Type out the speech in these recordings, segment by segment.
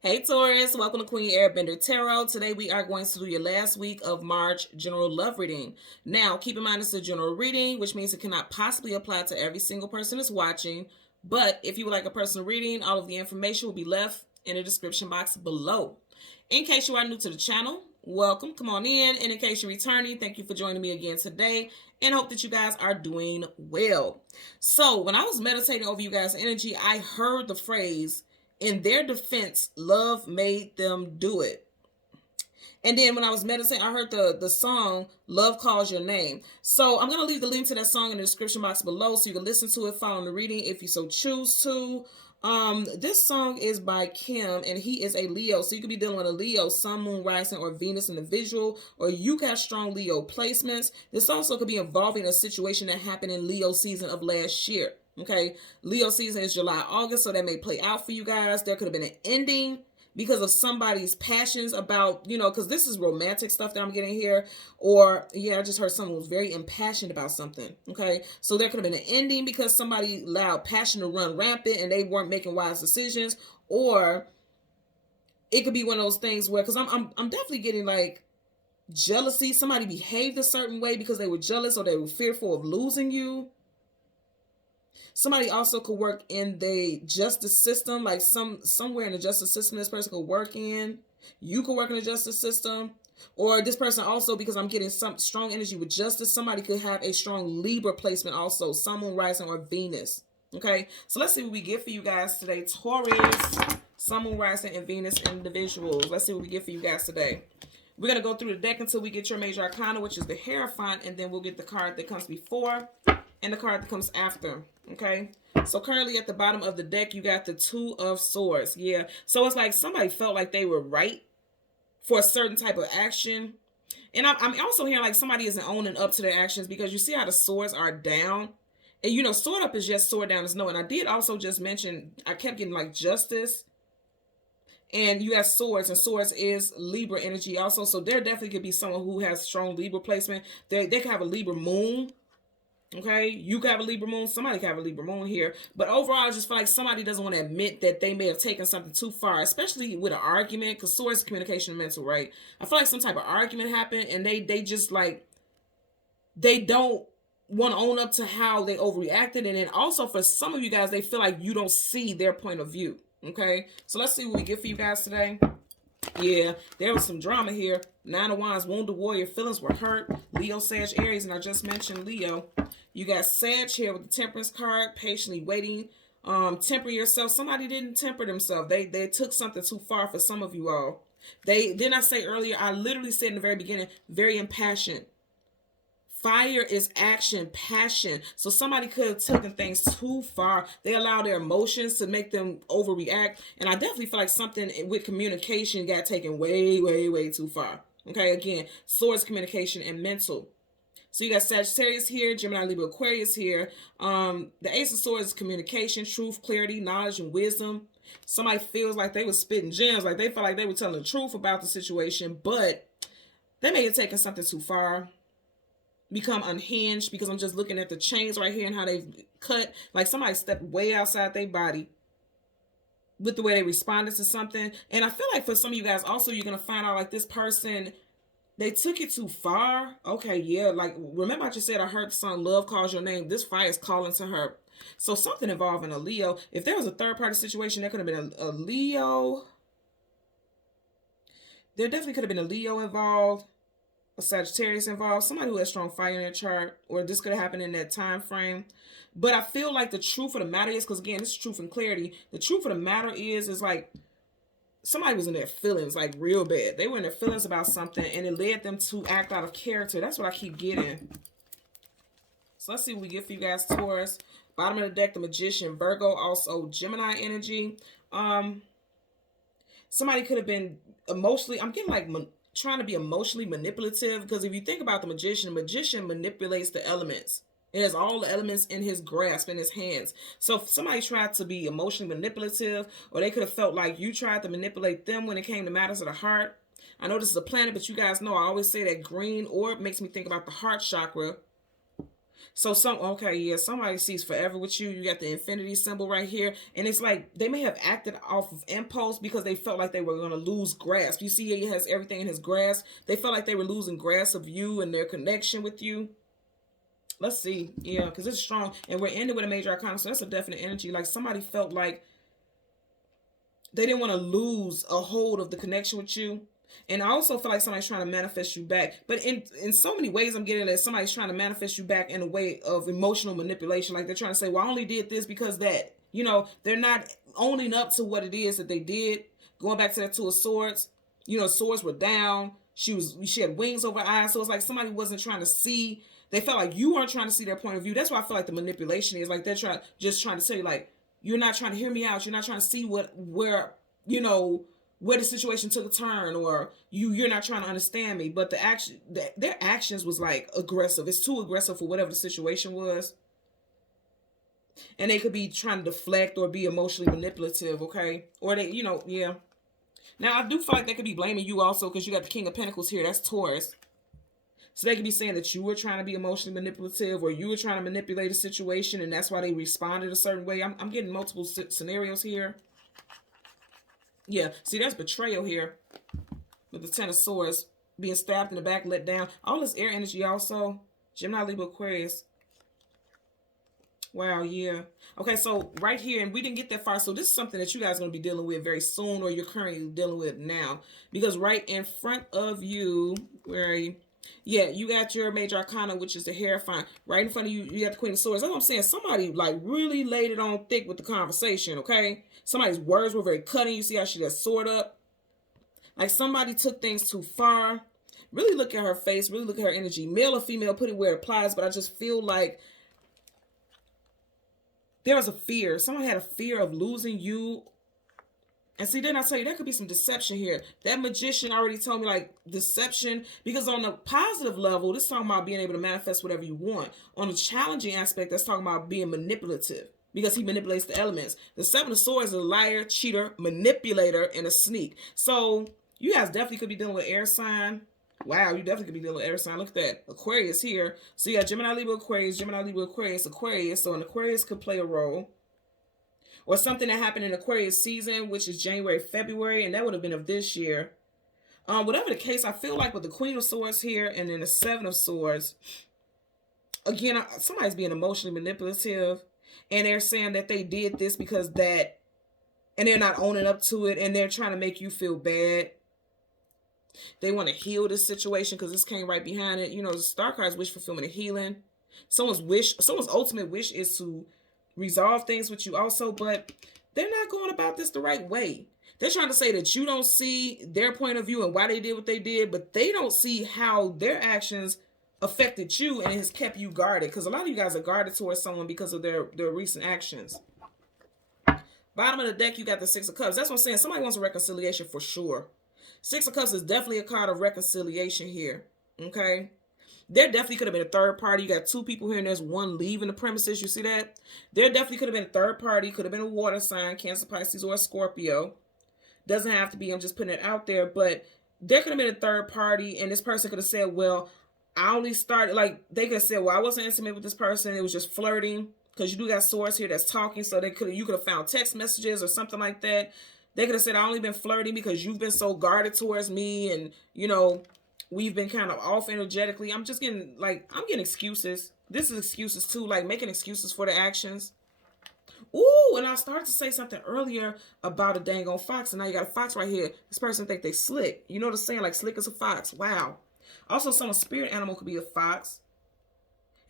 Hey Taurus, welcome to Queen Airbender Tarot. Today we are going to do your last week of March general love reading. Now, keep in mind it's a general reading, which means it cannot possibly apply to every single person that's watching. But if you would like a personal reading, all of the information will be left in the description box below. In case you are new to the channel, welcome, come on in. And in case you're returning, thank you for joining me again today and hope that you guys are doing well. So when I was meditating over you guys' energy, I heard the phrase, in their defense, love made them do it. And then when I was meditating, I heard the song Love Calls Your Name. So I'm going to leave the link to that song in the description box below so you can listen to it following the reading if you so choose to. This song is by Kim, and he is a Leo. So you could be dealing with a Leo, Sun, Moon, Rising, or Venus individual, or you got strong Leo placements. This also could be involving a situation that happened in Leo season of last year. Okay, Leo season is July, August, so that may play out for you guys. There could have been an ending because of somebody's passions about, because this is romantic stuff that I'm getting here. Or, I just heard someone was very impassioned about something. Okay, so there could have been an ending because somebody allowed passion to run rampant and they weren't making wise decisions. Or it could be one of those things where, because I'm definitely getting like jealousy. Somebody behaved a certain way because they were jealous or they were fearful of losing you. Somebody also could work in the justice system, like somewhere in the justice system this person could work in. You could work in the justice system. Or this person also, because I'm getting some strong energy with justice, somebody could have a strong Libra placement also, Sun, Moon, Rising, or Venus. Okay, so let's see what we get for you guys today. Taurus, Sun, Moon, Rising, and Venus individuals. Let's see what we get for you guys today. We're going to go through the deck until we get your major arcana, which is the Hierophant, and then we'll get the card that comes before and the card that comes after. Okay, so currently at the bottom of the deck, you got the Two of Swords. Yeah, so it's like somebody felt like they were right for a certain type of action. And I'm also hearing like somebody isn't owning up to their actions, because you see how the swords are down. And sword up is yes, sword down is no. And I did also just mention, I kept getting like justice. And you have swords, and swords is Libra energy also. So there definitely could be someone who has strong Libra placement. They could have a Libra moon. Okay, you could have a Libra moon, somebody could have a Libra moon here. But overall, I just feel like somebody doesn't want to admit that they may have taken something too far, especially with an argument, because swords, communication, and mental, right? I feel like some type of argument happened, and they just like, they don't want to own up to how they overreacted. And then also for some of you guys, they feel like you don't see their point of view. Okay, so let's see what we get for you guys today. Yeah, there was some drama here. Nine of Wands, wounded warrior, feelings were hurt. Leo, Sag, Aries, and I just mentioned Leo. You got Sag here with the Temperance card, patiently waiting. Temper yourself. Somebody didn't temper themselves. They took something too far for some of you all. Didn't I say earlier, I literally said in the very beginning, very impassioned. Fire is action, passion. So somebody could have taken things too far. They allow their emotions to make them overreact. And I definitely feel like something with communication got taken way, way, way too far. Okay, again, swords, communication, and mental. So you got Sagittarius here, Gemini, Libra, Aquarius here. The Ace of Swords is communication, truth, clarity, knowledge, and wisdom. Somebody feels like they were spitting gems, like they felt like they were telling the truth about the situation, but they may have taken something too far, become unhinged, because I'm just looking at the chains right here and how they've cut. Like somebody stepped way outside their body with the way they responded to something. And I feel like for some of you guys also, you're going to find out like this person, they took it too far. Okay, yeah. Like, remember I just said I heard the song Love Calls Your Name. This fire is calling to her. So something involving a Leo. If there was a third party situation, there could have been a Leo. There definitely could have been a Leo involved, a Sagittarius involved, somebody who has strong fire in their chart, or this could have happened in that time frame. But I feel like the truth of the matter is, because again, this is truth and clarity. The truth of the matter is like somebody was in their feelings, like real bad. They were in their feelings about something, and it led them to act out of character. That's what I keep getting. So let's see what we get for you guys, Taurus. Bottom of the deck, the Magician, Virgo, also Gemini energy. Somebody could have been emotionally, I'm getting like trying to be emotionally manipulative, because if you think about the magician manipulates the elements. It has all the elements in his grasp, in his hands. So if somebody tried to be emotionally manipulative, or they could have felt like you tried to manipulate them when it came to matters of the heart. I know this is a planet, but you guys know I always say that green orb makes me think about the heart chakra. So okay, yeah, somebody sees forever with you. You got the infinity symbol right here. And it's like they may have acted off of impulse because they felt like they were going to lose grasp. You see, he has everything in his grasp. They felt like they were losing grasp of you and their connection with you. Let's see. Yeah, because it's strong. And we're ending with a major arcana. So that's a definite energy. Like somebody felt like they didn't want to lose a hold of the connection with you. And I also feel like somebody's trying to manifest you back. But in so many ways, I'm getting that somebody's trying to manifest you back in a way of emotional manipulation. Like they're trying to say, well, I only did this because that. You know, they're not owning up to what it is that they did. Going back to that Two of Swords. You know, swords were down. She had wings over her eyes. So it's like somebody wasn't trying to see. They felt like you weren't trying to see their point of view. That's why I feel like the manipulation is like they're trying to tell you like, you're not trying to hear me out. You're not trying to see where the situation took a turn, or you're not trying to understand me. But their actions was like aggressive. It's too aggressive for whatever the situation was. And they could be trying to deflect or be emotionally manipulative, okay? Or they, yeah. Now, I do feel like they could be blaming you also because you got the King of Pentacles here. That's Taurus. So they could be saying that you were trying to be emotionally manipulative, or you were trying to manipulate a situation, and that's why they responded a certain way. I'm getting multiple scenarios here. Yeah, see, there's betrayal here with the Ten of Swords, being stabbed in the back, let down. All this air energy also. Gemini, Libra, Aquarius. Wow, yeah. Okay, so right here, and we didn't get that far, so this is something that you guys are going to be dealing with very soon, or you're currently dealing with now. Because right in front of you, where are you? Yeah, you got your major arcana, which is the Hierophant. Right in front of you, you got the Queen of Swords. That's what I'm saying. Somebody like really laid it on thick with the conversation, okay? Somebody's words were very cutting. You see how she got sword up? Like somebody took things too far. Really look at her face. Really look at her energy. Male or female, put it where it applies. But I just feel like there was a fear. Someone had a fear of losing you. And see, then I tell you, there could be some deception here. That Magician already told me, like, deception. Because on the positive level, this is talking about being able to manifest whatever you want. On the challenging aspect, that's talking about being manipulative. Because he manipulates the elements. The Seven of Swords is a liar, cheater, manipulator, and a sneak. So, you guys definitely could be dealing with air sign. Wow, you definitely could be dealing with air sign. Look at that. Aquarius here. So, you got Gemini, Libra, Aquarius, Gemini, Libra, Aquarius, Aquarius. So, an Aquarius could play a role. Or something that happened in Aquarius season, which is January, February, and that would have been of this year. Whatever the case, I feel like with the Queen of Swords here and then the Seven of Swords, again, somebody's being emotionally manipulative, and they're saying that they did this because that, and they're not owning up to it, and they're trying to make you feel bad. They want to heal this situation because this came right behind it. You know, the Star cards wish fulfillment and healing. Someone's ultimate wish is to resolve things with you also, but they're not going about this the right way. They're trying to say that you don't see their point of view and why they did what they did, but they don't see how their actions affected you and has kept you guarded, because a lot of you guys are guarded towards someone because of their recent actions. Bottom of the deck, you got the Six of Cups. That's what I'm saying. Somebody wants a reconciliation for sure. Six of Cups is definitely a card of reconciliation here, okay? There definitely could have been a third party. You got two people here and there's one leaving the premises. You see that? There definitely could have been a third party. Could have been a water sign, Cancer, Pisces, or a Scorpio. Doesn't have to be. I'm just putting it out there. But there could have been a third party, and this person could have said, well, I only started, like, they could have said, well, I wasn't intimate with this person. It was just flirting. Because you do got swords here that's talking. So you could have found text messages or something like that. They could have said, I only been flirting because you've been so guarded towards me, and, you know, we've been kind of off energetically. I'm getting excuses. This is excuses too, like making excuses for the actions. Ooh, and I started to say something earlier about a dang on fox, and now you got a fox right here. This person think they slick. You know the saying, like slick as a fox. Wow. Also, someone's spirit animal could be a fox.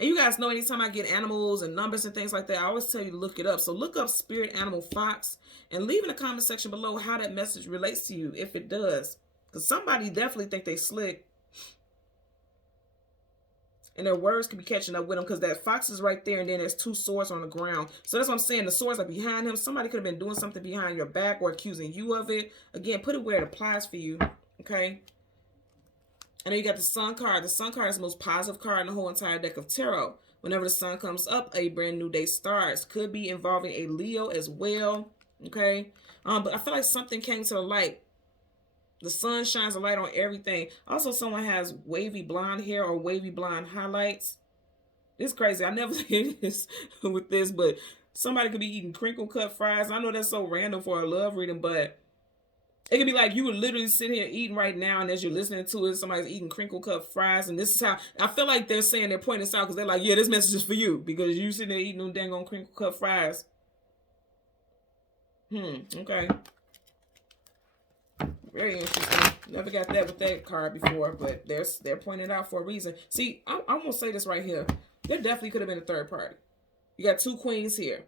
And you guys know anytime I get animals and numbers and things like that, I always tell you to look it up. So look up spirit animal fox and leave in the comment section below how that message relates to you, if it does. Because somebody definitely think they slick. And their words could be catching up with them, because that fox is right there, and then there's two swords on the ground. So that's what I'm saying. The swords are behind him. Somebody could have been doing something behind your back or accusing you of it. Again, put it where it applies for you. Okay? And then you got the Sun card. The Sun card is the most positive card in the whole entire deck of tarot. Whenever the sun comes up, a brand new day starts. Could be involving a Leo as well. Okay? But I feel like something came to the light. The sun shines a light on everything. Also, someone has wavy blonde hair or wavy blonde highlights. It's crazy. I never did this with this, but somebody could be eating crinkle cut fries. I know that's so random for a love reading, but it could be like you would literally sit here eating right now, and as you're listening to it, somebody's eating crinkle cut fries, and this is how I feel like they're saying, they're pointing this out because they're like, yeah, this message is for you because you sitting there eating them dang on crinkle cut fries. Okay. Very interesting. Never got that with that card before, but they're pointing it out for a reason. See, I'm gonna say this right here. There definitely could have been a third party. You got two queens here.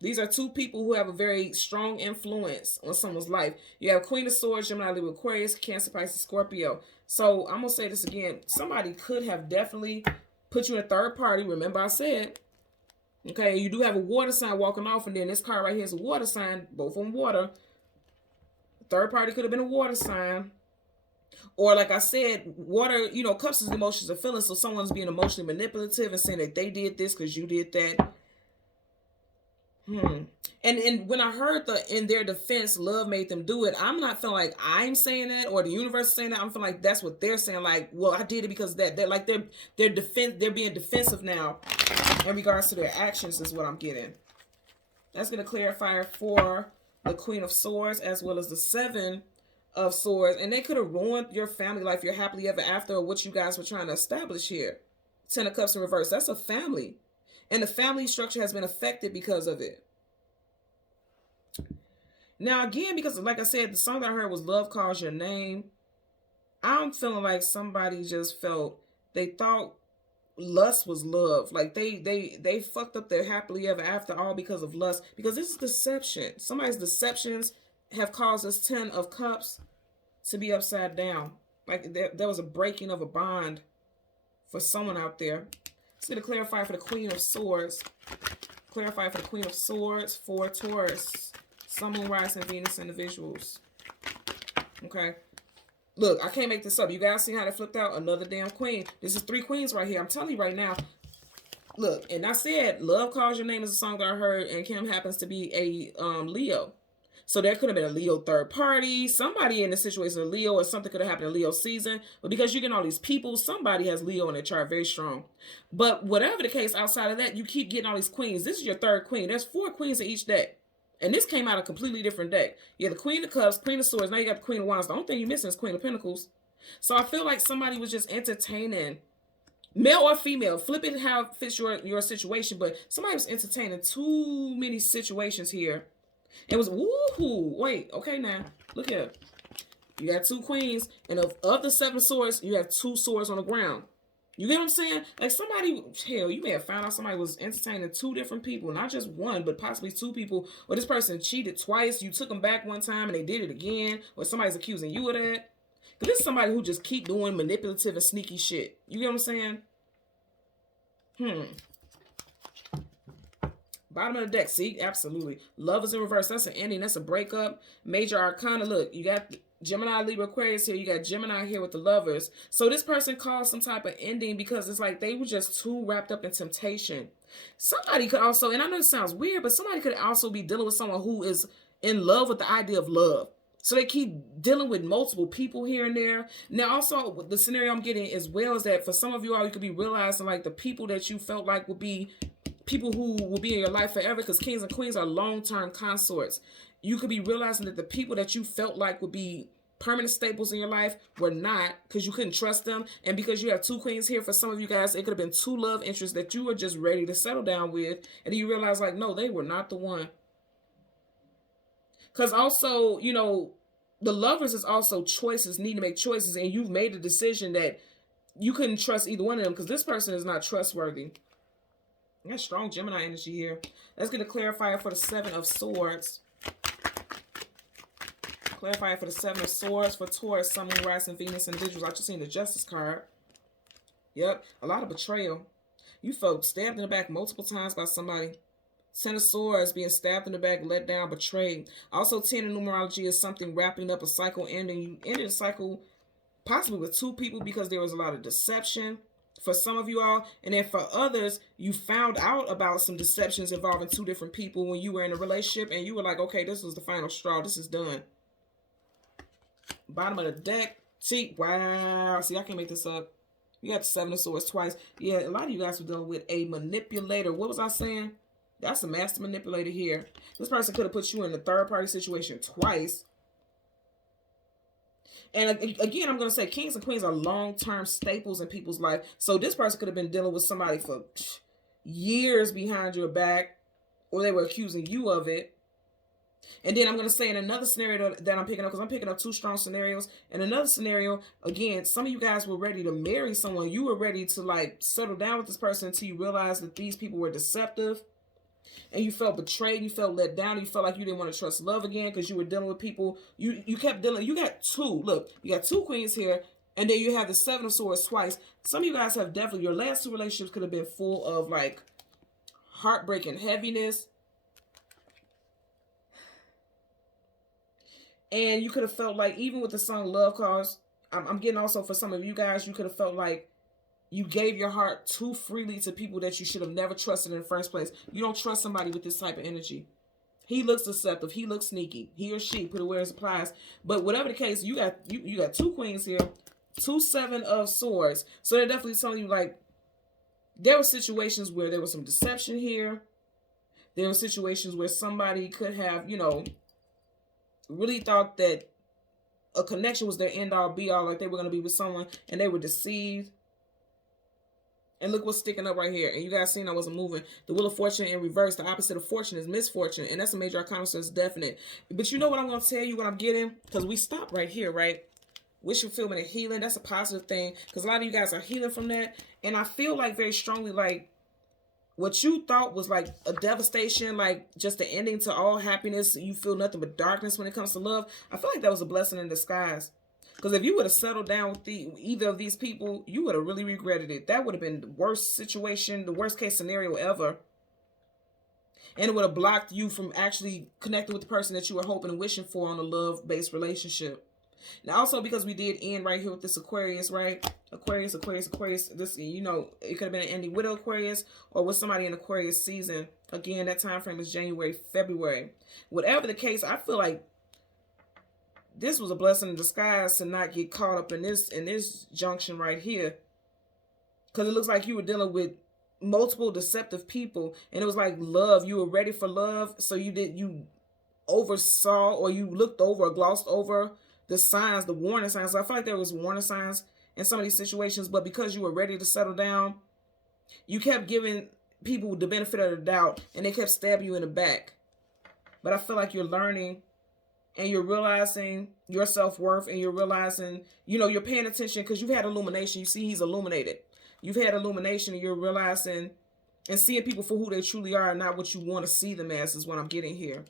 These are two people who have a very strong influence on someone's life. You have Queen of Swords, Gemini, Libra, Aquarius, Cancer, Pisces, Scorpio. So I'm gonna say this again. Somebody could have definitely put you in a third party. Remember I said, okay, you do have a water sign walking off, and then this card right here is a water sign, both of them water. Third party could have been a water sign. Or like I said, water, you know, cups is emotions and feelings. So someone's being emotionally manipulative and saying that they did this because you did that. And when I heard the in their defense, love made them do it, I'm not feeling like I'm saying that or the universe is saying that. I'm feeling like that's what they're saying. Like, well, I did it because that. They're like they're being defensive now in regards to their actions is what I'm getting. That's going to clarify for the Queen of Swords as well as the Seven of Swords. And they could have ruined your family life, your happily ever after, or what you guys were trying to establish here. Ten of Cups in reverse. That's a family. And the family structure has been affected because of it. Now, again, because like I said, the song that I heard was Love Calls Your Name. I'm feeling like somebody just felt, they thought lust was love. Like they fucked up their happily ever after all because of lust. Because this is deception. Somebody's deceptions have caused this Ten of Cups to be upside down. Like there was a breaking of a bond for someone out there. It's going to clarify for the Queen of Swords. Clarify for the Queen of Swords for Taurus. Sun, Moon, Rising, Venus individuals. Okay. Look, I can't make this up. You guys see how they flipped out? Another damn queen. This is three queens right here. I'm telling you right now. Look, and I said, Love Calls Your Name is a song that I heard, and Kim happens to be a Leo. So there could have been a Leo third party. Somebody in the situation of Leo, or something could have happened in Leo season. But because you're getting all these people, somebody has Leo in their chart very strong. But whatever the case, outside of that, you keep getting all these queens. This is your third queen. There's 4 queens in each deck. And this came out a completely different deck. You have the Queen of Cups, Queen of Swords. Now you got the Queen of Wands. The only thing you're missing is Queen of Pentacles. So I feel like somebody was just entertaining, male or female, flip it how it fits your situation. But somebody was entertaining too many situations here. It was, woohoo, wait, okay now, look here. You got 2 queens, and of the 7 swords, you have 2 swords on the ground. You get what I'm saying? Like somebody, hell, you may have found out somebody was entertaining 2 different people, not just one, but possibly 2 people, or this person cheated twice, you took them back one time and they did it again, or somebody's accusing you of that. Because this is somebody who just keep doing manipulative and sneaky shit. You get what I'm saying? Bottom of the deck, see? Absolutely. Love is in reverse. That's an ending. That's a breakup. Major Arcana. Look, you got Gemini, Libra, Aquarius here. You got Gemini here with the Lovers. So this person caused some type of ending because it's like they were just too wrapped up in temptation. Somebody could also, and I know it sounds weird, but somebody could also be dealing with someone who is in love with the idea of love. So they keep dealing with multiple people here and there. Now, also, the scenario I'm getting as well is that for some of you all, you could be realizing like the people that you felt like would be people who will be in your life forever, because kings and queens are long-term consorts. You could be realizing that the people that you felt like would be permanent staples in your life were not, because you couldn't trust them. And because you have 2 queens here, for some of you guys, it could have been 2 love interests that you were just ready to settle down with. And then you realize like, no, they were not the one. Because also, you know, the Lovers is also choices, need to make choices. And you've made a decision that you couldn't trust either one of them because this person is not trustworthy. I got strong Gemini energy here. Let's get a clarifier for the 7 of Swords. Clarifier for the 7 of Swords for Taurus, Sun, Moon, Rising, Venus individuals. I just seen the Justice card. Yep, a lot of betrayal. You folks stabbed in the back multiple times by somebody. 10 of Swords, being stabbed in the back, let down, betrayed. Also, 10 in numerology is something wrapping up, a cycle ending. You ended a cycle possibly with 2 people because there was a lot of deception for some of you all. And then for others, you found out about some deceptions involving 2 different people when you were in a relationship and you were like, okay, this was the final straw. This is done. Bottom of the deck. See, wow. See, I can't make this up. You got the Seven of Swords twice. Yeah, a lot of you guys were dealing with a manipulator. What was I saying? That's a master manipulator here. This person could have put you in a third-party situation twice. And again, I'm going to say kings and queens are long-term staples in people's life. So this person could have been dealing with somebody for years behind your back, or they were accusing you of it. And then I'm going to say in another scenario that I'm picking up, because I'm picking up two strong scenarios. In another scenario, again, some of you guys were ready to marry someone. You were ready to like settle down with this person until you realized that these people were deceptive. And you felt betrayed, you felt let down, you felt like you didn't want to trust love again because you were dealing with people. You kept dealing, you got two, look, you got two queens here, and then you have the Seven of Swords twice. Some of you guys have definitely, your last two relationships could have been full of like heartbreak and heaviness. And you could have felt like, even with the song Love Cause, I'm getting also for some of you guys, you could have felt like you gave your heart too freely to people that you should have never trusted in the first place. You don't trust somebody with this type of energy. He looks deceptive. He looks sneaky. He or she, put it where it applies. But whatever the case, you got two queens here, two Seven of Swords. So they're definitely telling you, like, there were situations where there was some deception here. There were situations where somebody could have, you know, really thought that a connection was their end-all, be-all, like they were going to be with someone, and they were deceived. And look what's sticking up right here. And you guys seen I wasn't moving. The Wheel of Fortune in reverse. The opposite of fortune is misfortune. And that's a major arcana, so it's definite. But you know what I'm going to tell you, what I'm getting? Because we stopped right here, right? Wish fulfillment and healing. That's a positive thing. Because a lot of you guys are healing from that. And I feel like very strongly, like, what you thought was like a devastation, like just the ending to all happiness. You feel nothing but darkness when it comes to love. I feel like that was a blessing in disguise. Because if you would have settled down with either of these people, you would have really regretted it. That would have been the worst situation, the worst case scenario ever. And it would have blocked you from actually connecting with the person that you were hoping and wishing for on a love-based relationship. Now, also because we did end right here with this Aquarius, right? Aquarius. This, you know, it could have been an ending with Aquarius or with somebody in Aquarius season. Again, that time frame is January, February. Whatever the case, I feel like this was a blessing in disguise to not get caught up in this junction right here. Because it looks like you were dealing with multiple deceptive people. And it was like love. You were ready for love. So you oversaw, or you looked over or glossed over the signs, the warning signs. So I feel like there was warning signs in some of these situations. But because you were ready to settle down, you kept giving people the benefit of the doubt. And they kept stabbing you in the back. But I feel like you're learning. And you're realizing your self-worth, and you're realizing, you know, you're paying attention because you've had illumination. You see he's illuminated. You've had illumination, and you're realizing and seeing people for who they truly are and not what you want to see them as is what I'm getting here.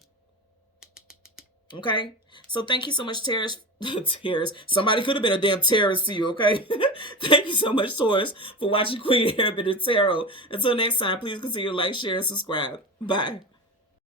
Okay? So thank you so much, Taurus. Taurus. Somebody could have been a damn terrorist to you, okay? Thank you so much, Taurus, for watching Queen Airbender Tarot. Until next time, please consider to like, share, and subscribe. Bye.